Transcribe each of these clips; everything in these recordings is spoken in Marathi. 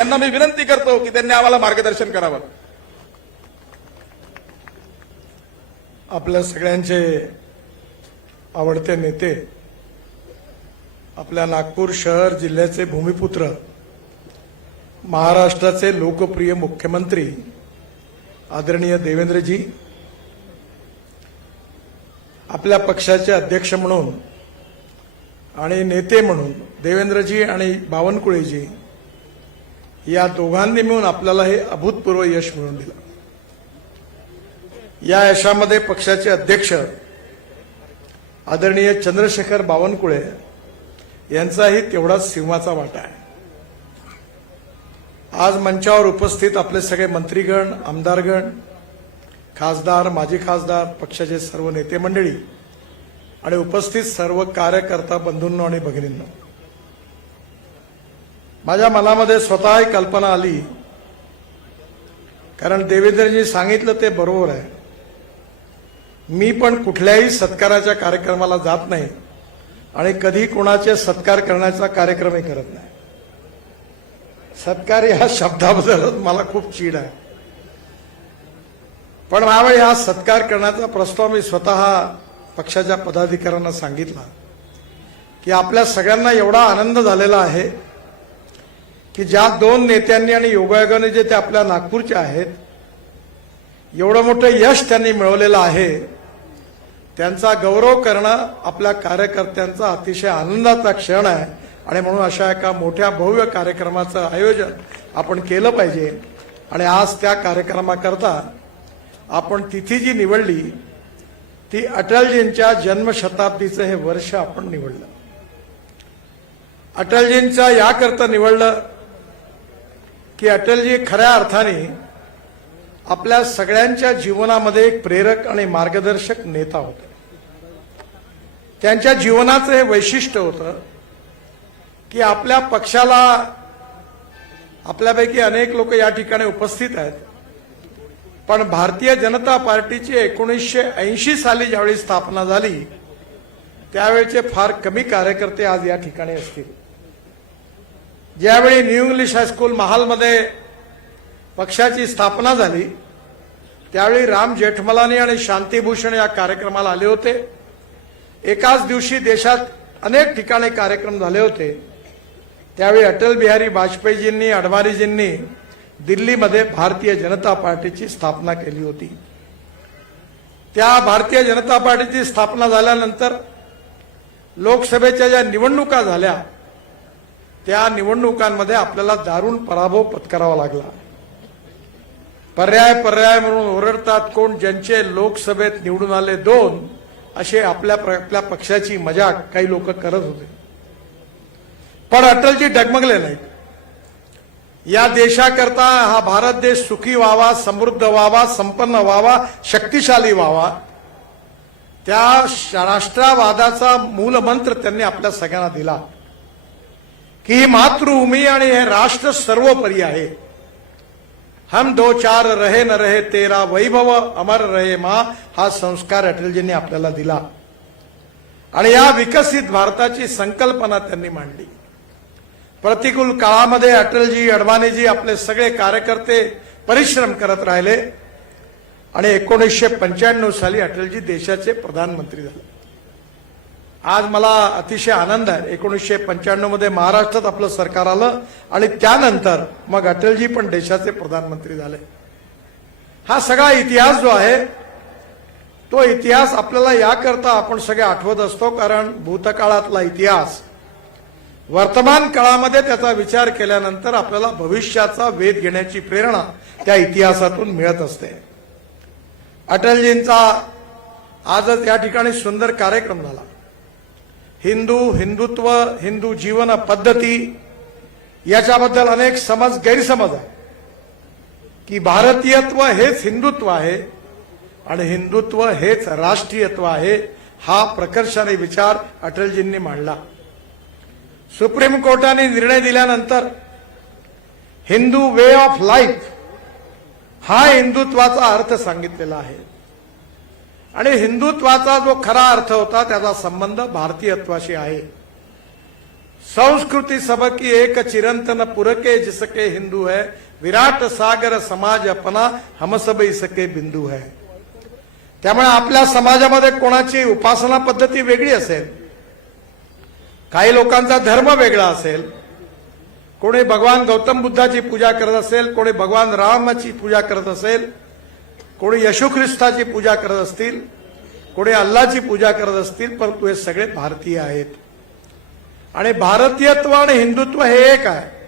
त्यांना मी विनंती करतो की त्यांनी आम्हाला मार्गदर्शन करावं. आपल्या सगळ्यांचे आवडते नेते आपल्या नागपूर शहर जिल्ह्याचे भूमिपुत्र महाराष्ट्राचे लोकप्रिय मुख्यमंत्री आदरणीय देवेंद्रजी आपल्या पक्षाचे अध्यक्ष म्हणून आणि नेते म्हणून देवेंद्रजी आणि बावनकुळेजी या दोघांनी मिळून आपल्याला हे अभूतपूर्व यश मिळवून दिलं. या यशामध्ये पक्षाचे अध्यक्ष आदरणीय चंद्रशेखर बावनकुळे यांचाही तेवढाच सिंहाचा वाटा आहे. आज मंचावर उपस्थित आपले सगळे मंत्रीगण आमदारगण खासदार माजी खासदार पक्षाचे सर्व नेते मंडळी आणि उपस्थित सर्व कार्यकर्ता बंधूंनो आणि भगिनींनो माझ्या मनामध्ये स्वतः ही कल्पना आली. कारण देवेंद्रजी सांगितलं ते बरोबर आहे. मी पण कुठल्याही सत्काराच्या कार्यक्रमाला जात नाही आणि कधी कोणाचे सत्कार करण्याचा कार्यक्रमही करत नाही. सत्कार या शब्दाबद्दल मला खूप चीड आहे. पण यावेळी हा सत्कार करण्याचा प्रस्ताव मी स्वतः पक्षाच्या पदाधिकाऱ्यांना सांगितला की आपल्या सगळ्यांना एवढा आनंद झालेला आहे की ज्या दोन नेत्यांनी आणि योगायोगाने जे ते आपल्या नागपूरचे आहेत एवढं मोठं यश त्यांनी मिळवलेलं आहे त्यांचा गौरव करणं आपल्या कार्यकर्त्यांचा अतिशय आनंदाचा क्षण आहे. आणि म्हणून अशा एका मोठ्या भव्य कार्यक्रमाचं आयोजन आपण केलं पाहिजे. आणि आज त्या कार्यक्रमाकरता आपण तिथी जी निवडली ती अटलजींच्या जन्मशताब्दीचं हे वर्ष आपण निवडलं. अटलजींचा याकरता निवडलं की अटलजी खऱ्या अर्थाने आपल्या सगळ्यांच्या जीवनामध्ये एक प्रेरक आणि मार्गदर्शक नेता होते. त्यांच्या जीवनाचं हे वैशिष्ट्य होतं की आपल्या पक्षाला आपल्यापैकी अनेक लोक या ठिकाणी उपस्थित आहेत. पण भारतीय जनता पार्टीची एकोणीसशे ऐंशी साली ज्यावेळी स्थापना झाली त्यावेळेचे फार कमी कार्यकर्ते आज या ठिकाणी असतील. ज्यावेळी न्यू इंग्लिश हायस्कूल महालमध्ये पक्षाची स्थापना झाली त्यावेळी राम जेठमलानी आणि शांतीभूषण या कार्यक्रमाला आले होते. एकाच दिवशी देशात अनेक ठिकाणी कार्यक्रम झाले होते. त्यावेळी अटल बिहारी वाजपेयीजींनी अडवाणीजींनी दिल्लीमध्ये भारतीय जनता पार्टीची स्थापना केली होती. त्या भारतीय जनता पार्टीची स्थापना झाल्यानंतर लोकसभेच्या ज्या निवडणुका झाल्या त्या निवडणुकांमध्ये आपल्याला दारुण पराभव पत्करावा लागला. पर्याय पर्याय म्हणून ओरडतात कोण? ज्यांचे लोकसभेत निवडून आले दोन असे आपल्या आपल्या पक्षाची मजाक काही लोक करत होते. पण अटलजी डगमगले नाहीत. या देशाकरता हा भारत देश सुखी व्हावा समृद्ध व्हावा संपन्न व्हावा शक्तिशाली व्हावा त्या राष्ट्रवादाचा मूलमंत्र त्यांनी आपल्या सगळ्यांना दिला. की ही मातृभूमी आणि हे राष्ट्र सर्वोपरी आहे. हम दो चार रहे न रहे तेरा वैभव अमर रहे मा हा संस्कार अटलजींनी आपल्याला दिला. आणि या विकसित भारताची संकल्पना त्यांनी मांडली. प्रतिकूल काळामध्ये अटलजी अडवाणीजी आपले सगळे कार्यकर्ते परिश्रम करत राहिले. आणि एकोणीसशे पंच्याण्णव साली अटलजी देशाचे प्रधानमंत्री झाले. आज मला अतिशय आनंद आहे. एकोणीसशे पंच्याण्णवमध्ये महाराष्ट्रात आपलं सरकार आलं आणि त्यानंतर मग अटलजी पण देशाचे प्रधानमंत्री झाले. हा सगळा इतिहास जो आहे तो इतिहास आपल्याला याकरता आपण सगळे आठवत असतो कारण भूतकाळातला इतिहास वर्तमान काळामध्ये त्याचा विचार केल्यानंतर आपल्याला भविष्याचा वेध घेण्याची प्रेरणा त्या इतिहासातून मिळत असते. अटलजींचा आजच या ठिकाणी सुंदर कार्यक्रम झाला. हिंदू हिंदुत्व हिंदू जीवन पद्धती याच्याबद्दल अनेक समज गैरसमज आहे. की भारतीयत्व हेच हिंदुत्व आहे आणि हिंदुत्व हेच राष्ट्रीयत्व आहे हा प्रकर्षाने विचार अटलजींनी मांडला. सुप्रीम कोर्टाने निर्णय दिल्यानंतर हिंदू वे ऑफ लाईफ हा हिंदुत्वाचा अर्थ सांगितलेला आहे. आणि हिंदुत्वाचा जो खरा अर्थ होता त्याचा संबंध भारतीयत्वाशी आहे. संस्कृती सबकी एक चिरंतन पुरके जिसके हिंदू है विराट सागर समाज अपना हम इसके बिंदू है. त्यामुळे आपल्या समाजामध्ये कोणाची उपासना पद्धती वेगळी असेल काही लोकांचा धर्म वेगळा असेल कोणी भगवान गौतम बुद्धाची पूजा करत असेल कोणी भगवान रामाची पूजा करत असेल कोणी यशू ख्रिस्ताची पूजा करत असतील कोणी अल्लाची पूजा करत असतील परंतु हे सगळे भारतीय आहेत. आणि भारतीयत्व आणि हिंदुत्व हे एक आहे.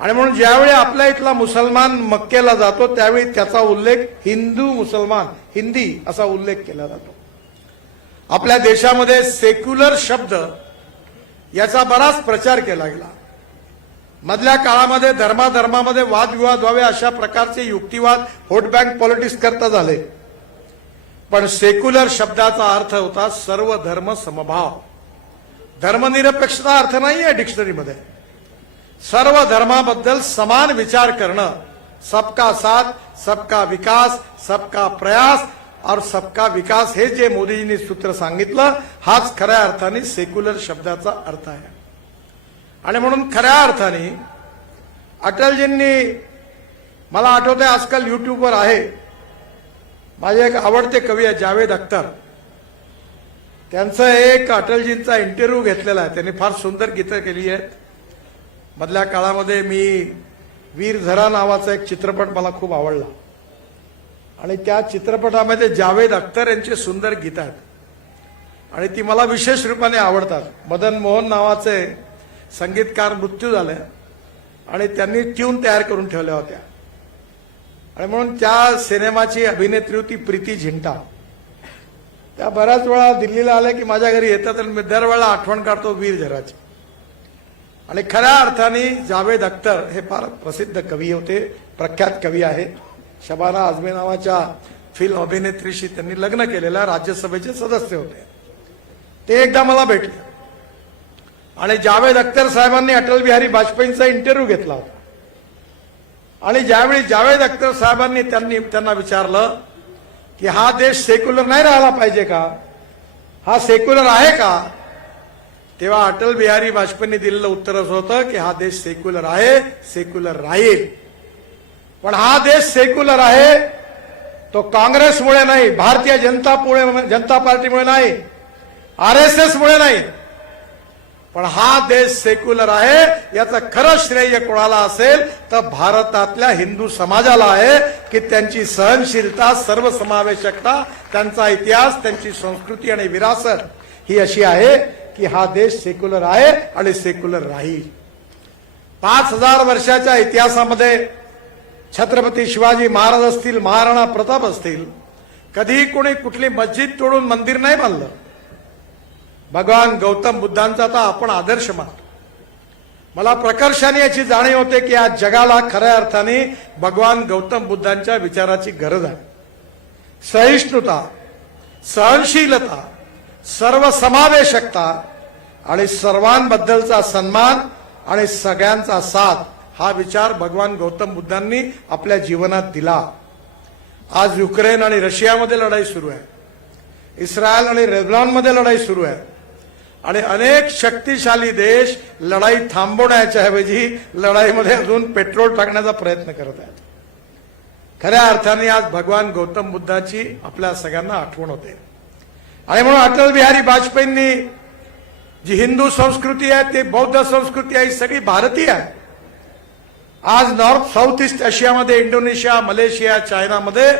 आणि म्हणून ज्यावेळी आपल्या इथला मुसलमान मक्केला जातो त्यावेळी त्याचा उल्लेख हिंदू मुसलमान हिंदी असा उल्लेख केला जातो. आपल्या देशामध्ये सेक्युलर शब्द याचा बराच प्रचार केला गेला. मधल्या काळामध्ये धर्माधर्मामध्ये वादविवाद व्हावे अशा प्रकारचे युक्तिवाद व्होट बँक पॉलिटिक्स करता झाले. पण सेक्युलर शब्दाचा अर्थ होता सर्व धर्म समभाव. धर्मनिरपेक्षता अर्थ नाही आहे डिक्शनरीमध्ये. सर्व धर्माबद्दल समान विचार करणं सबका साथ सबका विकास सबका प्रयास और सबका विकास हे जे मोदीजींनी सूत्र सांगितलं हाच खऱ्या अर्थाने सेक्युलर शब्दाचा अर्थ आहे. आणि म्हणून खऱ्या अर्थाने अटलजींनी मला आठवतंय आजकाल युट्यूबवर आहे. माझे एक आवडते कवी आहे जावेद अख्तर. त्यांचं एक अटलजींचा इंटरव्ह्यू घेतलेला आहे. त्यांनी फार सुंदर गीतं केली आहेत. मधल्या काळामध्ये मी वीर झरा नावाचा एक चित्रपट मला खूप आवडला. आणि त्या चित्रपटामध्ये जावेद अख्तर यांची सुंदर गीतं आहेत. आणि ती मला विशेष रूपाने आवडतात. मदन मोहन नावाचे संगीतकार मृत्यू झाले आणि त्यांनी ट्यून तयार करून ठेवल्या होत्या. आणि म्हणून त्या सिनेमाची अभिनेत्री होती प्रीती झिंटा. त्या बऱ्याच वेळा दिल्लीला आल्या की माझ्या घरी येतात आणि मी दरवेळा आठवण काढतो वीर झराची आणि खऱ्या अर्थाने जावेद अख्तर हे फार प्रसिद्ध कवी होते प्रख्यात कवी आहेत शबाना आझमी नावाच्या फिल्म अभिनेत्रीशी त्यांनी लग्न केलेल्या राज्यसभेचे सदस्य होते. ते एकदा मला भेटले. आणि जावेद अख्तर साहेबांनी अटल बिहारी वाजपेयींचा इंटरव्ह्यू घेतला होता आणि ज्यावेळी जावेद अख्तर साहेबांनी त्यांनी त्यांना विचारलं की हा देश सेक्युलर नाही राहिला पाहिजे का? हा सेक्युलर आहे का? तेव्हा अटल बिहारी वाजपेयींनी दिलेलं उत्तर असं होतं की हा देश सेक्युलर आहे सेक्युलर राहील. पण हा देश सेक्युलर आहे तो काँग्रेसमुळे नाही भारतीय जनता जनता पार्टीमुळे नाही आर एस एसमुळे नाही. पण हा देश सेक्युलर आहे याचं खरं श्रेय कोणाला असेल तर भारतातल्या हिंदू समाजाला आहे की त्यांची सहनशीलता सर्वसमावेशकता त्यांचा इतिहास त्यांची संस्कृती आणि विरासत ही अशी आहे की हा देश सेक्युलर आहे आणि सेक्युलर राहील. पाच हजार वर्षाच्या इतिहासामध्ये छत्रपती शिवाजी महाराज असतील महाराणा प्रताप असतील कधी कोणी कुठली मस्जिद तोडून मंदिर नाही बांधलं. भगवान गौतम बुद्धांचा तर आपण आदर्श मानतो. मला प्रकर्षाने याची जाणीव होते की आज जगाला खऱ्या अर्थाने भगवान गौतम बुद्धांच्या विचाराची गरज आहे. सहिष्णुता सहनशीलता सर्वसमावेशकता आणि सर्वांबद्दलचा सन्मान आणि सगळ्यांचा साथ हा विचार भगवान गौतम बुद्धांनी आपल्या जीवनात दिला. आज युक्रेन आणि रशियामध्ये लढाई सुरू आहे. इस्रायल आणि रेबलॉनमध्ये लढाई सुरू आहे. आणि अनेक शक्तिशाली देश लढाई थांबवण्याच्या ऐवजी लढाईमध्ये अजून पेट्रोल टाकण्याचा प्रयत्न करत आहेत. खऱ्या अर्थाने आज भगवान गौतम बुद्धाची आपल्या सगळ्यांना आठवण होते. आणि म्हणून अटल बिहारी वाजपेयींनी जी हिंदू संस्कृती आहे ती बौद्ध संस्कृती आहे ही सगळी भारतीय आहे. आज नॉर्थ साऊथ ईस्ट आशियामध्ये इंडोनेशिया मलेशिया चायनामध्ये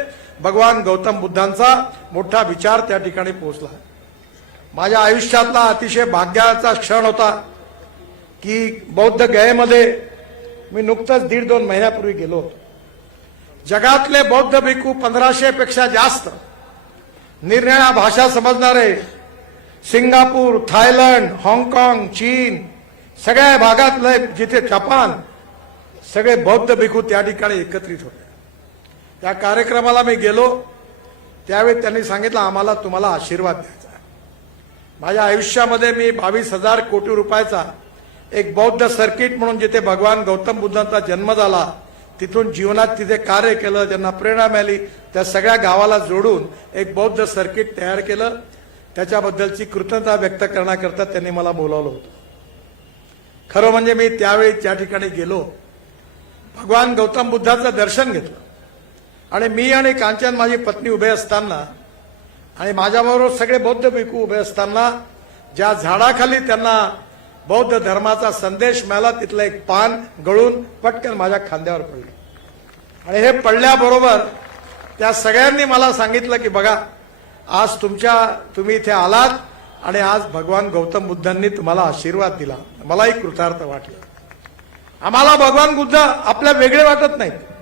भगवान गौतम बुद्धांचा मोठा विचार त्या ठिकाणी पोहोचला. माझ्या आयुष्यातला अतिशय भाग्याचा क्षण होता की बौद्ध गयेमध्ये मी नुकतंच दीड दोन महिन्यापूर्वी गेलो होतो. जगातले बौद्ध भिक्खू पंधराशेपेक्षा जास्त निरनिळ्या भाषा समजणारे सिंगापूर थायलंड हाँगकाँग चीन सगळ्या भागातले जिथे जपान सगळे बौद्ध भिक्खू त्या ठिकाणी एकत्रित होते. त्या कार्यक्रमाला मी गेलो. त्यावेळी त्यांनी सांगितलं आम्हाला तुम्हाला आशीर्वाद द्यायचा माझ्या आयुष्यामध्ये मी बावीस हजार कोटी रुपयाचा एक बौद्ध सर्किट म्हणून जिथे भगवान गौतम बुद्धांचा जन्म झाला तिथून जीवनात तिथे कार्य केलं ज्यांना प्रेरणा मिळाली त्या सगळ्या गावाला जोडून एक बौद्ध सर्किट तयार केलं. त्याच्याबद्दलची कृतज्ञता व्यक्त करण्याकरता त्यांनी मला बोलावलं होतं. खरं म्हणजे मी त्यावेळी त्या ठिकाणी गेलो. भगवान गौतम बुद्धाचं दर्शन घेतलं. आणि मी आणि कांचन माझी पत्नी उभे असताना आणि माझ्याबरोबर सगळे बौद्ध भिकू उभे असताना ज्या झाडाखाली त्यांना बौद्ध धर्माचा संदेश मिळाला तिथलं एक पान गळून पटकन माझ्या खांद्यावर पडलं. आणि हे पडल्याबरोबर त्या सगळ्यांनी मला सांगितलं की बघा आज तुमच्या तुम्ही इथे आलात आणि आज भगवान गौतम बुद्धांनी तुम्हाला आशीर्वाद दिला. मलाही कृतार्थ वाटलं. आम्हाला भगवान बुद्ध आपल्या वेगळे वाटत नाहीत.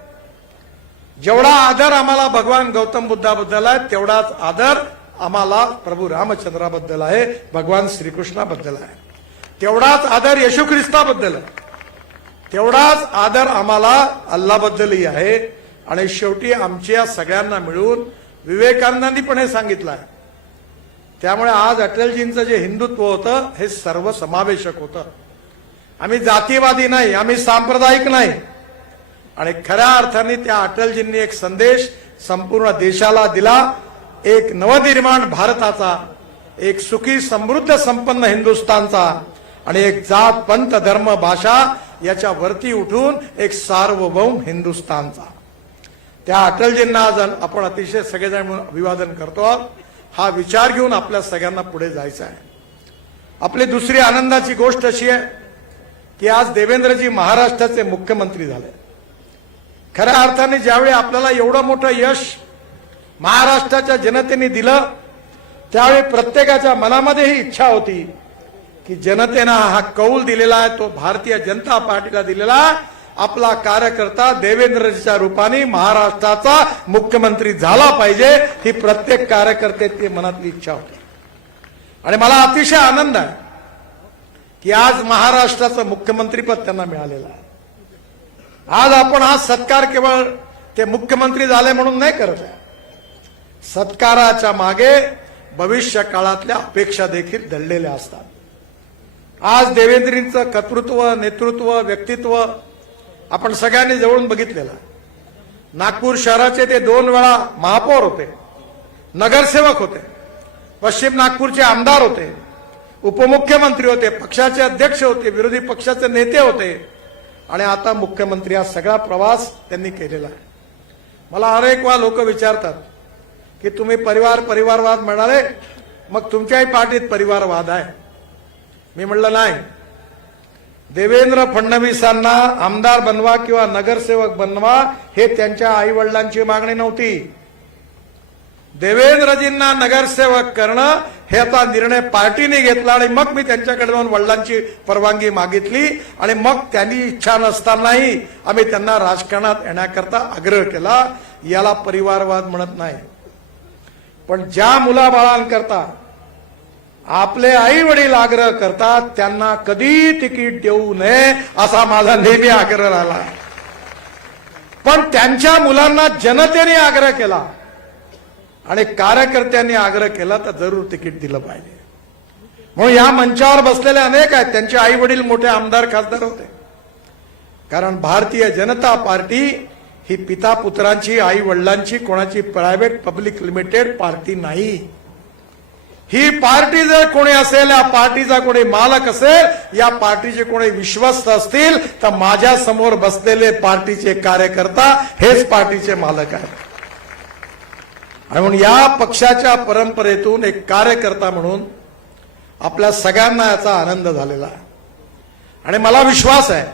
जेवढा आदर आम्हाला भगवान गौतम बुद्धाबद्दल आहे तेवढाच आदर आम्हाला प्रभू रामचंद्राबद्दल आहे भगवान श्रीकृष्णाबद्दल आहे. तेवढाच आदर येशू ख्रिस्ताबद्दल आहे. तेवढाच आदर आम्हाला अल्लाबद्दलही आहे. आणि शेवटी आमच्या सगळ्यांना मिळून विवेकानंदांनी पण हे सांगितलं आहे. त्यामुळे आज अटलजींचं जे हिंदुत्व होतं हे सर्वसमावेशक होतं. आम्ही जातीवादी नाही आम्ही सांप्रदायिक नाही. आणि खऱ्या अर्थाने त्या अटलजींनी एक संदेश संपूर्ण देशाला दिला. एक नवनिर्माण भारताचा एक सुखी समृद्ध संपन्न हिंदुस्थानचा आणि एक जात पंथ धर्म भाषा याच्या वरती उठून एक सार्वभौम हिंदुस्थानचा. त्या अटलजींना आज आपण अतिशय सगळेजण म्हणून अभिवादन करतो आहोत. हा विचार घेऊन आपल्या सगळ्यांना पुढे जायचं आहे. आपली दुसरी आनंदाची गोष्ट अशी आहे की आज देवेंद्रजी महाराष्ट्राचे मुख्यमंत्री झाले. खऱ्या अर्थाने ज्यावेळी आपल्याला एवढं मोठं यश महाराष्ट्राच्या जनतेने दिलं त्यावेळी प्रत्येकाच्या मनामध्ये ही इच्छा होती की जनतेनं हा कौल दिलेला आहे तो भारतीय जनता पार्टीला दिलेला आपला कार्यकर्ता देवेंद्रजीच्या रूपाने महाराष्ट्राचा मुख्यमंत्री झाला पाहिजे ही प्रत्येक कार्यकर्त्याची मनातली इच्छा होती. आणि मला अतिशय आनंद आहे की आज महाराष्ट्राचं मुख्यमंत्रीपद त्यांना मिळालेलं आहे. आज आपण हा सत्कार केवळ ते मुख्यमंत्री झाले म्हणून नाही करत आहे. सत्काराच्या मागे भविष्य काळातल्या अपेक्षा देखील दडलेल्या असतात. आज देवेंद्रींचं कर्तृत्व नेतृत्व व्यक्तित्व आपण सगळ्यांनी जवळून बघितलेलं नागपूर शहराचे ते दोन वेळा महापौर होते नगरसेवक होते पश्चिम नागपूरचे आमदार होते उपमुख्यमंत्री होते पक्षाचे अध्यक्ष होते विरोधी पक्षाचे नेते होते आणि आता मुख्यमंत्री हा सगळा प्रवास त्यांनी केलेला आहे. मला अनेक वा लोक विचारतात की तुम्ही परिवार परिवारवाद म्हणाले मग तुमच्याही पार्टीत परिवारवाद आहे. मी म्हणलं नाही. देवेंद्र फडणवीसांना आमदार बनवा किंवा नगरसेवक बनवा हे त्यांच्या आई वडिलांची मागणी नव्हती. देवेंद्रजींना नगरसेवक करणं हे आता निर्णय पार्टीने घेतला आणि मग मी त्यांच्याकडे जाऊन वडिलांची परवानगी मागितली आणि मग त्यांनी इच्छा नसतानाही आम्ही त्यांना राजकारणात येण्याकरता आग्रह केला. याला परिवारवाद म्हणत नाही. पण ज्या मुलाबाळांकरता आपले आई वडील आग्रह करतात त्यांना कधी तिकीट देऊ नये असा माझा नेहमी आग्रह राहिला. पण त्यांच्या मुलांना जनतेने आग्रह केला. आणि कार्यकर्त्यांनी आग्रह केला तर जरूर तिकीट दिलं पाहिजे. म्हणून या मंचावर बसलेले अनेक आहेत. त्यांचे आई वडील मोठे आमदार खासदार होते. कारण भारतीय जनता पार्टी ही पिता पुत्रांची आई वडिलांची कोणाची प्रायव्हेट पब्लिक लिमिटेड पार्टी नाही. ही पार्टी जर कोणी असेल या पार्टीचा कोणी मालक असेल या पार्टीचे कोणी विश्वस्त असतील तर माझ्यासमोर बसलेले पार्टीचे कार्यकर्ता हेच पार्टीचे मालक आहेत. आणि म्हणून या पक्षाच्या परंपरेतून एक कार्यकर्ता म्हणून आपल्या सगळ्यांना याचा आनंद झालेला आहे. आणि मला विश्वास आहे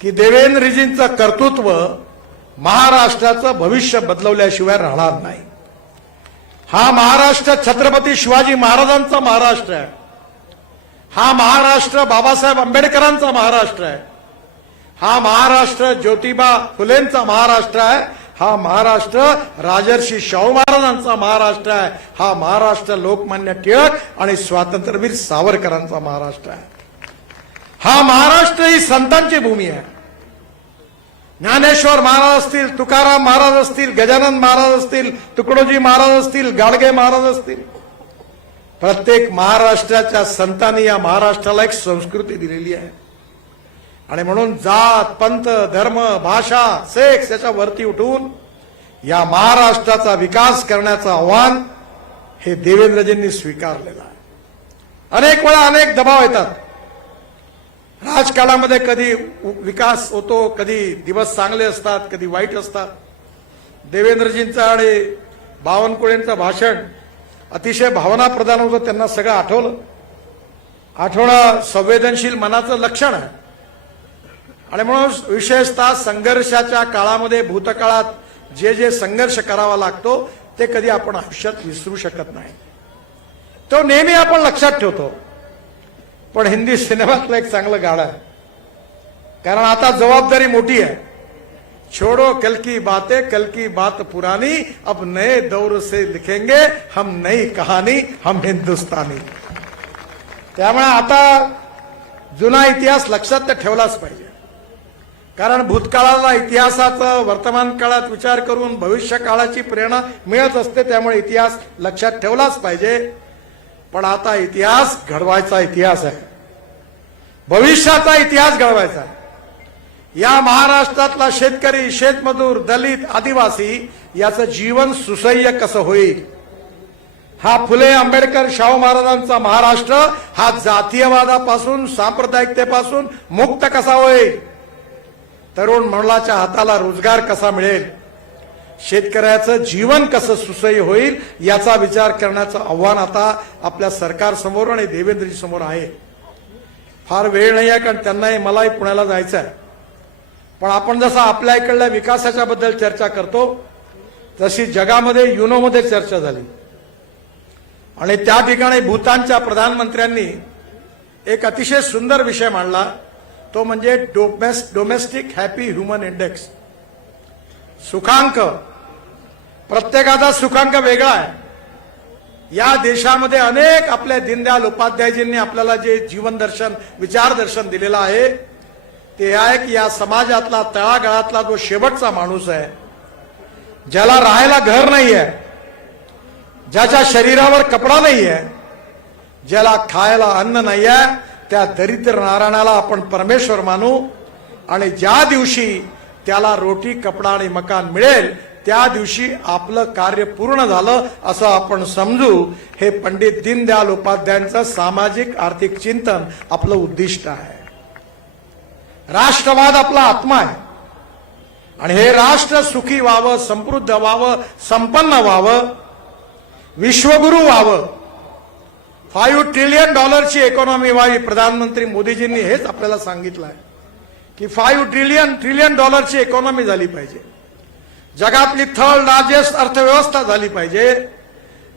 की देवेंद्रजींचं कर्तृत्व महाराष्ट्राचं भविष्य बदलवल्याशिवाय राहणार नाही. हा महाराष्ट्र छत्रपती शिवाजी महाराजांचा महाराष्ट्र आहे. हा महाराष्ट्र बाबासाहेब आंबेडकरांचा महाराष्ट्र आहे. हा महाराष्ट्र ज्योतिबा फुलेंचा महाराष्ट्र आहे. हा महाराष्ट्र राजर्षी शाहू महाराजांचा महाराष्ट्र आहे. हा महाराष्ट्र लोकमान्य टिळक आणि स्वातंत्र्यवीर सावरकरांचा महाराष्ट्र आहे. हा महाराष्ट्र ही संतांची भूमी आहे. ज्ञानेश्वर महाराज असतील तुकाराम महाराज असतील गजानन महाराज असतील तुकडोजी महाराज असतील गाडगे महाराज असतील. प्रत्येक महाराष्ट्राच्या संतांनी या महाराष्ट्राला एक संस्कृती दिलेली आहे. आणि म्हणून जात पंथ धर्म भाषा सेक्स याच्या वरती उठून या महाराष्ट्राचा विकास करण्याचं आव्हान हे देवेंद्रजींनी स्वीकारलेलं आहे. अनेक वेळा अनेक दबाव येतात. राजकारणामध्ये कधी विकास होतो कधी दिवस चांगले असतात कधी वाईट असतात. देवेंद्रजींचं आणि बावनकुळेंचं भाषण अतिशय भावनाप्रधान होतं त्यांना सगळं आठवलं. आठवणं संवेदनशील मनाचं लक्षण आहे. आणि म्हणून विशेषतः संघर्षाच्या काळामध्ये भूतकाळात जे जे संघर्ष करावा लागतो ते कधी आपण आयुष्यात विसरू शकत नाही. तो नेहमी आपण लक्षात ठेवतो. पण हिंदी सिनेमातलं एक चांगलं गाणं आहे. कारण आता जबाबदारी मोठी आहे. छोड़ो कल की बातें कल की बात पुरानी अब नए दौर से लिखेंगे हम नई कहानी हम हिंदुस्तानी. त्यामुळे आता जुना इतिहास लक्षात तर ठेवलाच पाहिजे. कारण भूतकाळाला इतिहासाचं वर्तमान काळात विचार करून भविष्य काळाची प्रेरणा मिळत असते त्यामुळे इतिहास लक्षात ठेवलाच पाहिजे. पण आता इतिहास घडवायचा इतिहास आहे. भविष्याचा इतिहास घडवायचा या महाराष्ट्रातला शेतकरी शेतमजूर दलित आदिवासी याचं जीवन सुसह्य कसं होईल? हा फुले आंबेडकर शाहू महाराजांचा महाराष्ट्र हा जातीयवादापासून सांप्रदायिकतेपासून मुक्त कसा होईल? तरुण मंडळाच्या हाताला रोजगार कसा मिळेल? शेतकऱ्याचं जीवन कसं सुसह्य होईल? याचा विचार करण्याचं आव्हान आता आपल्या सरकारसमोर आणि देवेंद्रजी समोर आहे. फार वेळ नाही आहे कारण त्यांनाही मलाही पुण्याला जायचं आहे. पण आपण जसं आपल्या इकडल्या विकासाच्या बद्दल चर्चा करतो तशी जगामध्ये युनोमध्ये चर्चा झाली. आणि त्या ठिकाणी भूतानच्या प्रधानमंत्र्यांनी एक अतिशय सुंदर विषय मांडला. तो म्हणजे डोमेस डोमेस्टिक हॅपी ह्युमन इंडेक्स. सुखांक. प्रत्येकाचा सुखांक वेगळा आहे. या देशामध्ये अनेक आपल्या दीनदयाल उपाध्यायजींनी आपल्याला जे जीवनदर्शन विचारदर्शन दिलेलं आहे ते आहे की या समाजातला तळागाळातला जो शेवटचा माणूस आहे ज्याला राहायला घर नाही आहे ज्याच्या शरीरावर कपडा नाही आहे ज्याला खायला अन्न नाही आहे त्या दरिद्र नारायणाला आपण परमेश्वर मानू आणि ज्या दिवशी त्याला रोटी कपडा आणि मकान मिळेल त्या दिवशी आपलं कार्य पूर्ण झालं असं आपण समजू हे पंडित दीनदयाल उपाध्यायांचं सामाजिक आर्थिक चिंतन आपलं उद्दिष्ट आहे. राष्ट्रवाद आपला आत्मा आहे. आणि हे राष्ट्र सुखी व्हावं समृद्ध व्हावं संपन्न व्हावं विश्वगुरु व्हावं फाईव्ह ट्रिलियन डॉलरची इकॉनॉमी व्हावी. प्रधानमंत्री मोदीजींनी हेच आपल्याला सांगितलं आहे की फाईव्ह ट्रिलियन ट्रिलियन डॉलरची इकॉनॉमी झाली पाहिजे. जगातली थर्ड लार्जेस्ट अर्थव्यवस्था झाली पाहिजे.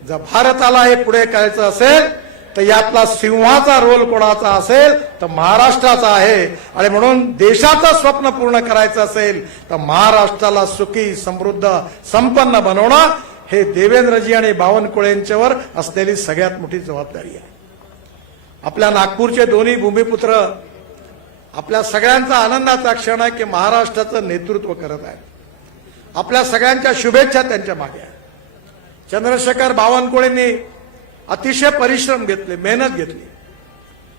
जर भारताला हे पुढे करायचं असेल तर यातला सिंहाचा रोल कोणाचा असेल? तर महाराष्ट्राचा आहे. आणि म्हणून देशाचं स्वप्न पूर्ण करायचं असेल तर महाराष्ट्राला सुखी समृद्ध संपन्न बनवणं हे देवेंद्रजी आणि बावनकुळेंच्यावर असलेली सगळ्यात मोठी जबाबदारी आहे. आपल्या नागपूरचे दोन्ही भूमिपुत्र आपल्या सगळ्यांचा आनंदाचा क्षण आहे की महाराष्ट्राचं नेतृत्व करत आहे आपल्या सगळ्यांच्या शुभेच्छा त्यांच्या मागे आहे चंद्रशेखर बावनकुळेंनी अतिशय परिश्रम घेतले मेहनत घेतली.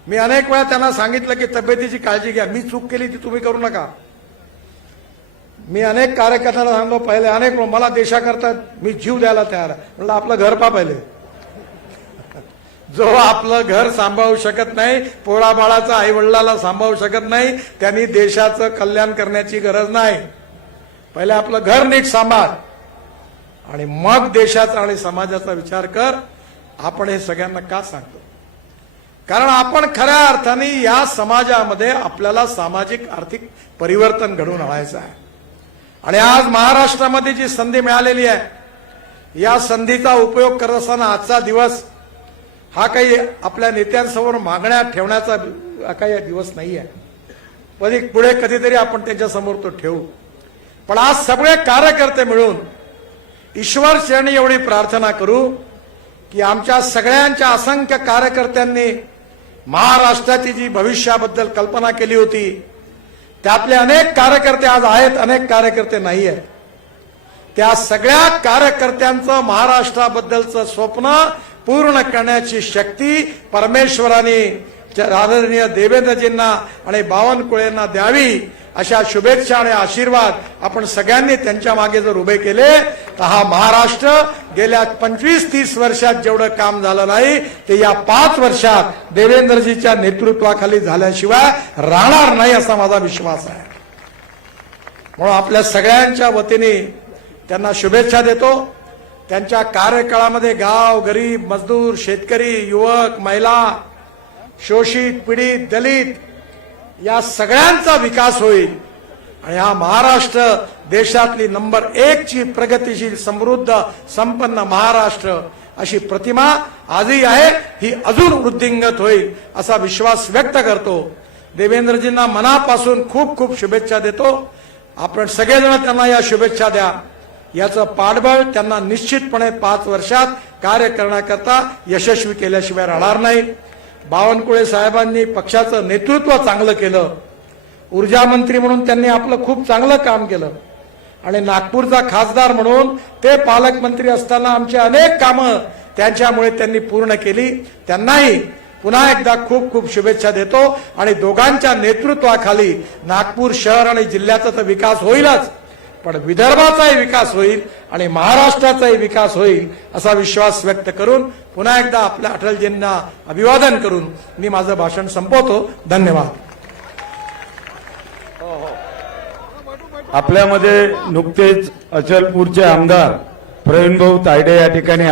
मी अनेक वेळा त्यांना सांगितलं की तब्येतीची काळजी घ्या मी चूक केली ती तुम्ही करू नका. मी अनेक कार्यकर्त्यांना सांगतो पहिले अनेक लोक मला देशाकरता मी जीव द्यायला तयार आहे. म्हणलं आपलं घर पा पहिले. जो आपलं घर सांभाळू शकत नाही पोराबाळाचं आई वडिलाला सांभाळू शकत नाही त्यांनी देशाचं कल्याण करण्याची गरज नाही. पहिले आपलं घर नीट सांभाळ. आणि मग देशाचा आणि समाजाचा विचार कर. आपण हे सगळ्यांना का सांगतो? कारण आपण खऱ्या अर्थाने या समाजामध्ये आपल्याला सामाजिक आर्थिक परिवर्तन घडवून आणायचं आहे. आणि आज महाराष्ट्रामध्ये जी संधी मिळालेली आहे या संधीचा उपयोग करत असताना आजचा दिवस हा काही आपल्या नेत्यांसमोर मागण्या ठेवण्याचा काही दिवस नाही आहे. पण पुढे कधीतरी आपण त्यांच्यासमोर तो ठेवू. पण आज सगळे कार्यकर्ते मिळून ईश्वर शरणी एवढी प्रार्थना करू की आमच्या सगळ्यांच्या असंख्य कार्यकर्त्यांनी महाराष्ट्राची जी भविष्याबद्दल कल्पना केली होती त्यातले अनेक कार्यकर्ते आज आहेत अनेक कार्यकर्ते नाही आहेत. त्या सगळ्या कार्यकर्त्यांचं महाराष्ट्राबद्दलचं स्वप्न पूर्ण करण्याची शक्ती परमेश्वराने आदरणीय देवेंद्रजींना आणि बावनकुळेंना द्यावी अशा शुभेच्छा आणि आशीर्वाद आपण सगळ्यांनी त्यांच्या मागे जर उभे केले तर हा महाराष्ट्र गेल्या पंचवीस तीस वर्षात जेवढं काम झालं नाही ते या पाच वर्षात देवेंद्रजीच्या नेतृत्वाखाली झाल्याशिवाय राहणार नाही असा माझा विश्वास आहे. म्हणून आपल्या सगळ्यांच्या वतीने त्यांना शुभेच्छा देतो. त्यांच्या कार्यकाळामध्ये गाव गरीब मजदूर शेतकरी युवक महिला शोषित पीडित दलित या सगळ्यांचा विकास होईल. आणि हा महाराष्ट्र देशातली नंबर एक ची प्रगतीशील समृद्ध संपन्न महाराष्ट्र अशी प्रतिमा आजही आहे ही अजून वृद्धिंगत होईल असा विश्वास व्यक्त करतो. देवेंद्रजींना मनापासून खूप खूप शुभेच्छा देतो. आपण सगळेजण त्यांना या शुभेच्छा द्या. याचं पाठबळ त्यांना निश्चितपणे पाच वर्षात कार्य करण्याकरता यशस्वी केल्याशिवाय राहणार नाही. बावनकुळे साहेबांनी पक्षाचं नेतृत्व चांगलं केलं. ऊर्जा मंत्री म्हणून त्यांनी आपलं खूप चांगलं काम केलं. आणि नागपूरचा खासदार म्हणून ते पालकमंत्री असताना आमची अनेक कामं त्यांच्यामुळे त्यांनी पूर्ण केली. त्यांनाही पुन्हा एकदा खूप खूप शुभेच्छा देतो. आणि दोघांच्या नेतृत्वाखाली नागपूर शहर आणि जिल्ह्याचा तर विकास होईलच. पण विदर्भाचाही विकास होईल आणि महाराष्ट्राचाही विकास होईल असा विश्वास व्यक्त करून पुन्हा एकदा आपल्या अटलजींना अभिवादन करून मी माझं भाषण संपवतो. धन्यवाद. आपल्यामध्ये नुकतेच अचलपूरचे आमदार प्रवीणभाऊ तायडे या ठिकाणी